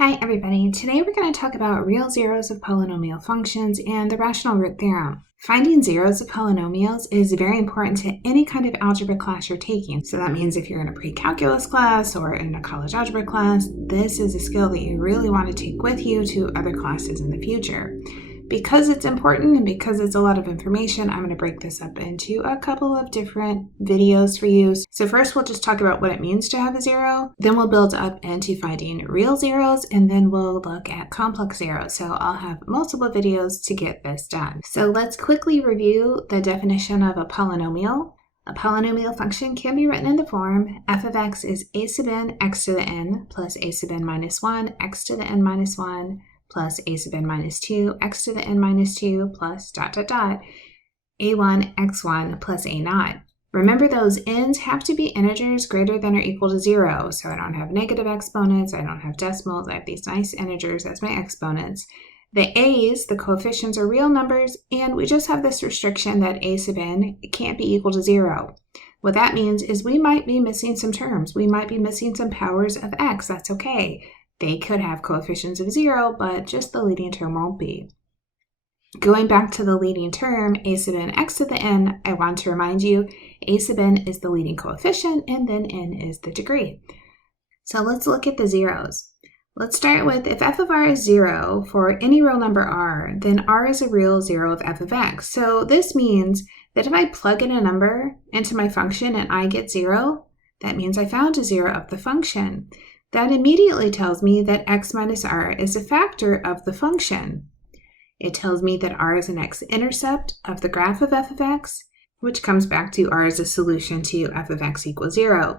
Hi everybody, today we're going to talk about real zeros of polynomial functions and the rational root theorem. Finding zeros of polynomials is very important to any kind of algebra class you're taking. So that means if you're in a pre-calculus class or in a college algebra class, this is a skill that you really want to take with you to other classes in the future. Because it's important and because it's a lot of information, I'm going to break this up into a couple of different videos for you. So first we'll just talk about what it means to have a zero, then we'll build up into finding real zeros, and then we'll look at complex zeros. So I'll have multiple videos to get this done. So let's quickly review the definition of a polynomial. A polynomial function can be written in the form f of x is a sub n x to the n plus a sub n minus 1 x to the n minus 1 plus a sub n minus 2 x to the n minus 2 plus a1 x1 plus a naught. Remember, those n's have to be integers greater than or equal to 0. So I don't have negative exponents, I don't have decimals, I have these nice integers as my exponents. The a's, the coefficients, are real numbers, and we just have this restriction that a sub n can't be equal to 0. What that means is we might be missing some terms. We might be missing some powers of x. That's okay. They could have coefficients of 0, but just the leading term won't be. Going back to the leading term, a sub n x to the n, I want to remind you, a sub n is the leading coefficient, and then n is the degree. So let's look at the zeros. Let's start with, if f of r is 0 for any real number r, then r is a real zero of f of x. So this means that if I plug in a number into my function and I get 0, that means I found a zero of the function. That immediately tells me that x minus r is a factor of the function. It tells me that r is an x-intercept of the graph of f of x, which comes back to r as a solution to f of x equals 0.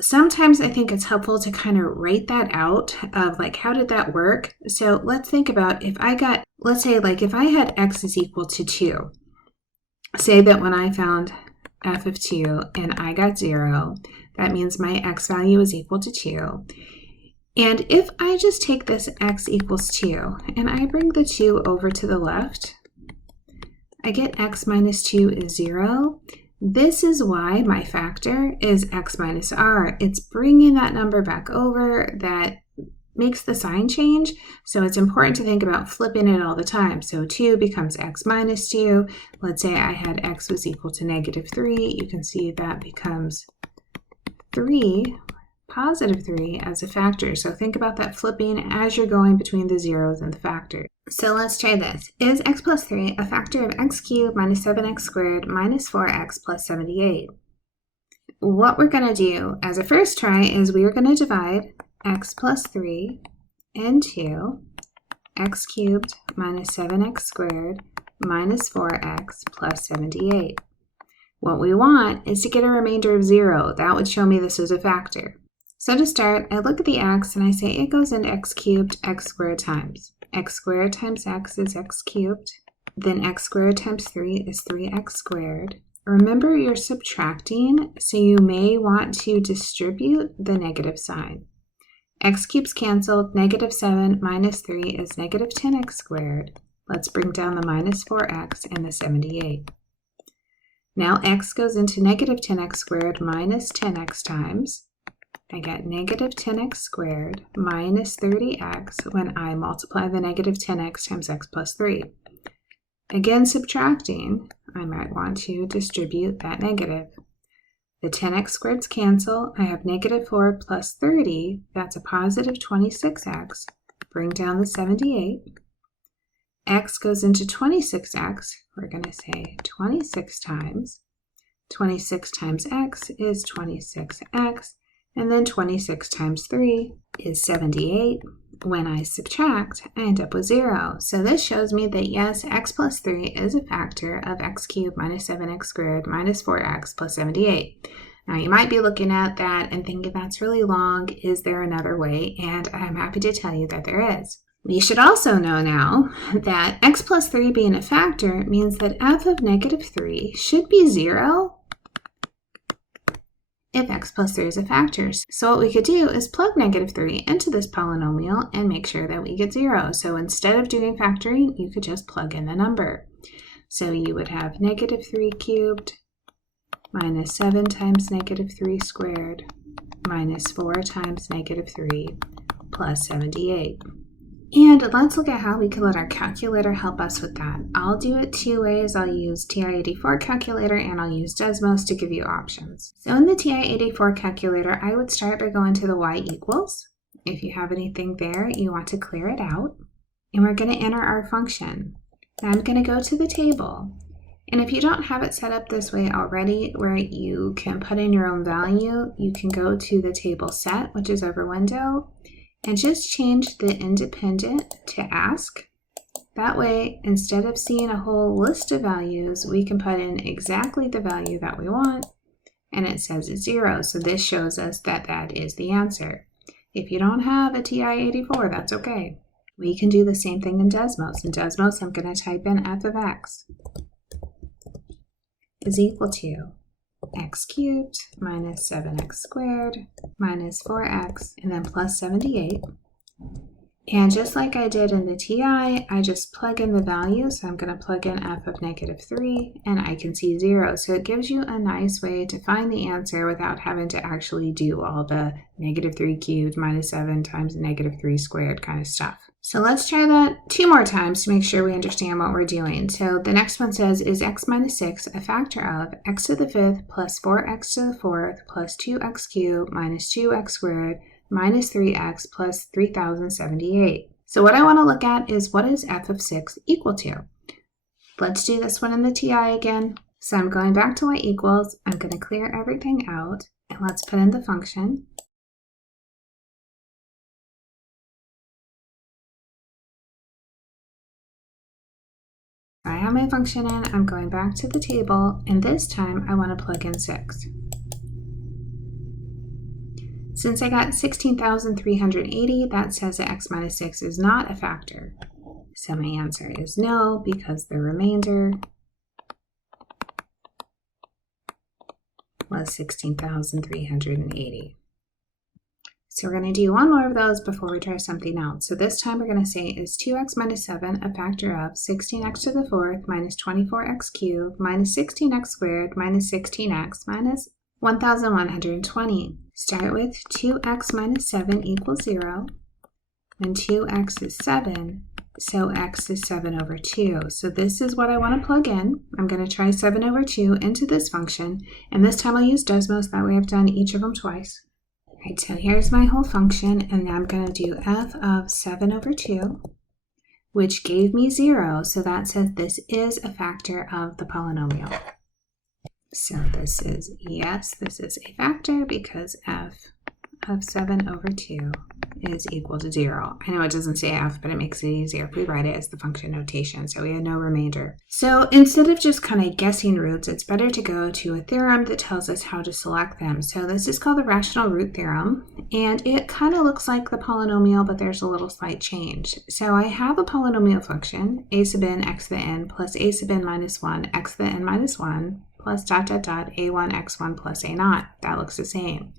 Sometimes I think it's helpful to kind of write that out of like, how did that work? So let's think about if I got, let's say like if I had x is equal to 2, say that when I found f of 2 and I got 0, that means my x value is equal to 2. And if I just take this x equals 2 and I bring the 2 over to the left, I get x minus 2 is 0. This is why my factor is x minus r. It's bringing that number back over that makes the sign change. So it's important to think about flipping it all the time. So 2 becomes x minus 2. Let's say I had x was equal to negative 3. You can see that becomes 3, positive 3 as a factor. So think about that flipping as you're going between the zeros and the factor. So let's try this. Is x plus 3 a factor of x cubed minus 7x squared minus 4x plus 78? What we're going to do as a first try is we are going to divide x plus 3 into x cubed minus 7x squared minus 4x plus 78. What we want is to get a remainder of 0. That would show me this is a factor. So to start, I look at the x and I say it goes into x cubed x squared times. X squared times x is x cubed. Then x squared times 3 is 3x squared. Remember, you're subtracting, so you may want to distribute the negative sign. X cubes canceled, negative 7 minus 3 is negative 10x squared. Let's bring down the minus 4x and the 78. Now x goes into negative 10x squared minus 10x times. I get negative 10x squared minus 30x when I multiply the negative 10x times x plus 3. Again, subtracting, I might want to distribute that negative. The 10x squareds cancel. I have negative 4 plus 30. That's a positive 26x. Bring down the 78. X goes into 26x. We're going to say 26 times. 26 times x is 26x. And then 26 times 3 is 78. When I subtract, I end up with 0. So this shows me that yes, x plus 3 is a factor of x cubed minus 7x squared minus 4x plus 78. Now you might be looking at that and thinking that's really long. Is there another way? And I'm happy to tell you that there is. You should also know now that x plus 3 being a factor means that f of negative 3 should be 0 if x plus 3 is a factor. So what we could do is plug negative 3 into this polynomial and make sure that we get 0. So instead of doing factoring, you could just plug in the number. So you would have negative 3 cubed minus 7 times negative 3 squared minus 4 times negative 3 plus 78. And let's look at how we can let our calculator help us with that. I'll do it two ways. I'll use TI-84 calculator and I'll use Desmos to give you options. So in the TI-84 calculator, I would start by going to the y equals. If you have anything there, you want to clear it out. And we're going to enter our function. Now I'm going to go to the table. And if you don't have it set up this way already, where you can put in your own value, you can go to the table set, which is over window, and just change the independent to ask. That way, instead of seeing a whole list of values, we can put in exactly the value that we want, and it says it's 0. So this shows us that that is the answer. If you don't have a TI-84, that's okay. We can do the same thing in Desmos. In Desmos, I'm going to type in f of x is equal to x cubed minus 7x squared minus 4x, and then plus 78. And just like I did in the TI, I just plug in the value. So I'm going to plug in f of -3, and I can see 0. So it gives you a nice way to find the answer without having to actually do all the -3 cubed minus 7 times -3 squared kind of stuff. So let's try that 2 more times to make sure we understand what we're doing. So the next one says, is x minus 6 a factor of x to the 5th plus 4x to the 4th plus 2x cubed minus 2x squared minus 3x plus 3078. So what I want to look at is, what is f of 6 equal to? Let's do this one in the TI again. So I'm going back to y equals. I'm going to clear everything out, and let's put in the function. I have my function in, I'm going back to the table, and this time I want to plug in 6. Since I got 16,380, that says that x minus 6 is not a factor. So my answer is no, because the remainder was 16,380. So we're going to do one more of those before we try something else. So this time we're going to say, is 2x minus 7 a factor of 16x to the 4th minus 24x cubed minus 16x squared minus 16x minus 1,120. Start with 2x minus 7 equals 0, and 2x is 7, so x is 7 over 2. So this is what I want to plug in. I'm going to try 7 over 2 into this function, and this time I'll use Desmos, that way I've done each of them twice. Right, so here's my whole function, and now I'm going to do f of 7 over 2, which gave me 0, so that says this is a factor of the polynomial. So this is, yes, this is a factor because f of 7 over 2 is equal to 0. I know it doesn't say f, but it makes it easier if we write it as the function notation, so we have no remainder. So instead of just kind of guessing roots, it's better to go to a theorem that tells us how to select them. So this is called the rational root theorem, and it kind of looks like the polynomial, but there's a little slight change. So I have a polynomial function, a sub n x to the n plus a sub n minus 1 x to the n minus 1 plus dot dot dot a1 x1 plus a naught. That looks the same.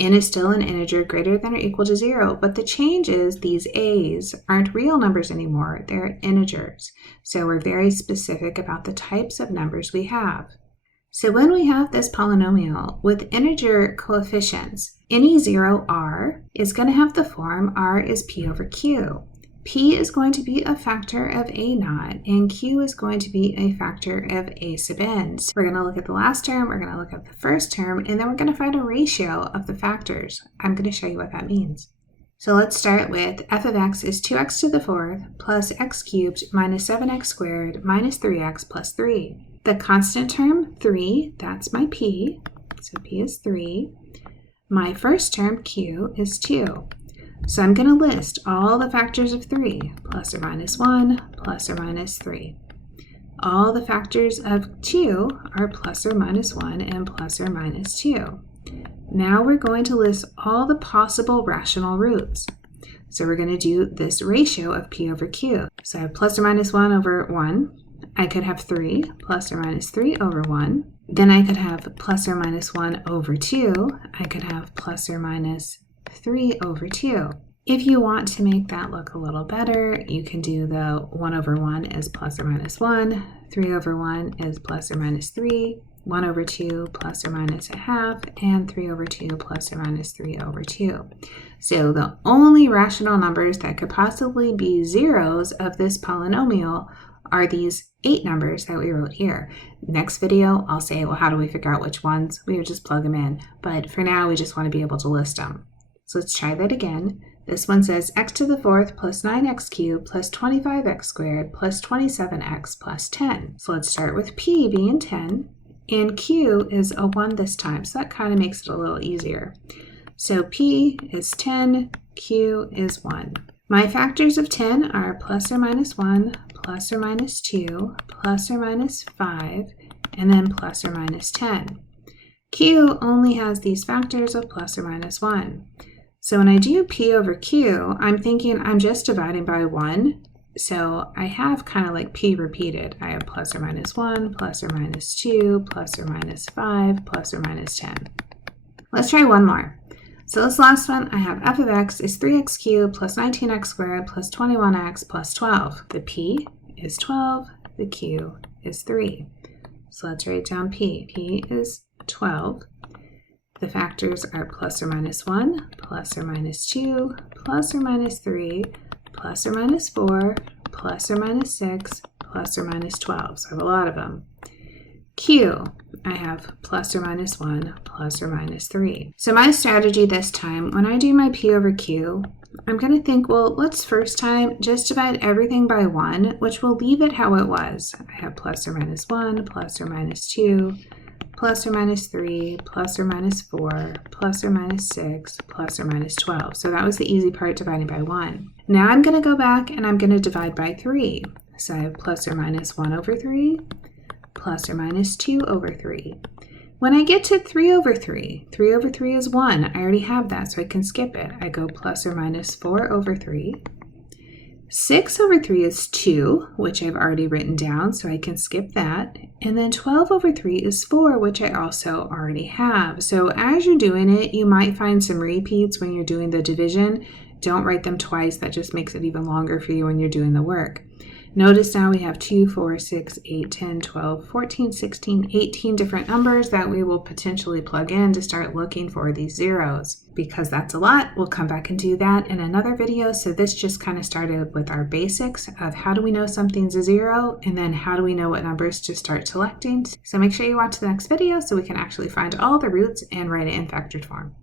N is still an integer greater than or equal to 0, but the change is these a's aren't real numbers anymore, they're integers. So we're very specific about the types of numbers we have. So when we have this polynomial with integer coefficients, any 0 r is going to have the form r is p over q. P is going to be a factor of a naught, and q is going to be a factor of a sub n. So we're going to look at the last term, we're going to look at the first term, and then we're going to find a ratio of the factors. I'm going to show you what that means. So let's start with f of x is 2x to the 4th plus x cubed minus 7x squared minus 3x plus 3. The constant term, 3, that's my p, so p is 3. My first term, q, is 2. So I'm going to list all the factors of 3, plus or minus 1, plus or minus 3. All the factors of 2 are plus or minus 1 and plus or minus 2. Now we're going to list all the possible rational roots. So we're going to do this ratio of p over q. So I have plus or minus 1 over 1. I could have 3 plus or minus 3 over 1. Then I could have plus or minus 1 over 2. I could have plus or minus 3 over 2. If you want to make that look a little better, you can do the 1 over 1 is plus or minus 1, 3 over 1 is plus or minus 3, 1 over 2 plus or minus a half, and 3 over 2 plus or minus 3 over 2. So the only rational numbers that could possibly be zeros of this polynomial are these 8 numbers that we wrote here. Next video, I'll say, well, how do we figure out which ones? We would just plug them in. But for now, we just want to be able to list them. So let's try that again. This one says x to the 4th plus 9x cubed plus 25x squared plus 27x plus 10. So let's start with p being 10. And q is a 1 this time, so that kind of makes it a little easier. So p is 10, q is 1. My factors of 10 are plus or minus 1, plus or minus 2, plus or minus 5, and then plus or minus 10. Q only has these factors of plus or minus 1. So when I do P over Q, I'm thinking I'm just dividing by 1. So I have kind of like P repeated. I have plus or minus 1, plus or minus 2, plus or minus 5, plus or minus 10. Let's try one more. So this last one, I have f of x is 3x cubed plus 19x squared plus 21x plus 12. The p is 12, the q is 3. So let's write down p. P is 12. The factors are plus or minus 1, plus or minus 2, plus or minus 3, plus or minus 4, plus or minus 6, plus or minus 12. So I have a lot of them. Q, I have plus or minus 1, plus or minus 3. So my strategy this time, when I do my P over Q, I'm going to think, well, let's first time just divide everything by 1, which will leave it how it was. I have plus or minus 1, plus or minus 2, plus or minus 3, plus or minus 4, plus or minus 6, plus or minus 12. So that was the easy part, dividing by 1. Now I'm going to go back and I'm going to divide by 3. So I have plus or minus 1 over 3, plus or minus 2 over 3. When I get to 3 over 3, 3 over 3 is 1. I already have that, so I can skip it. I go plus or minus 4 over 3. 6 over 3 is 2, which I've already written down, so I can skip that. And then 12 over 3 is 4, which I also already have. So as you're doing it, you might find some repeats when you're doing the division. Don't write them twice. That just makes it even longer for you when you're doing the work. Notice now we have 2, 4, 6, 8, 10, 12, 14, 16, 18 different numbers that we will potentially plug in to start looking for these zeros. Because that's a lot, we'll come back and do that in another video. So this just kind of started with our basics of how do we know something's a zero, and then how do we know what numbers to start selecting. So make sure you watch the next video so we can actually find all the roots and write it in factored form.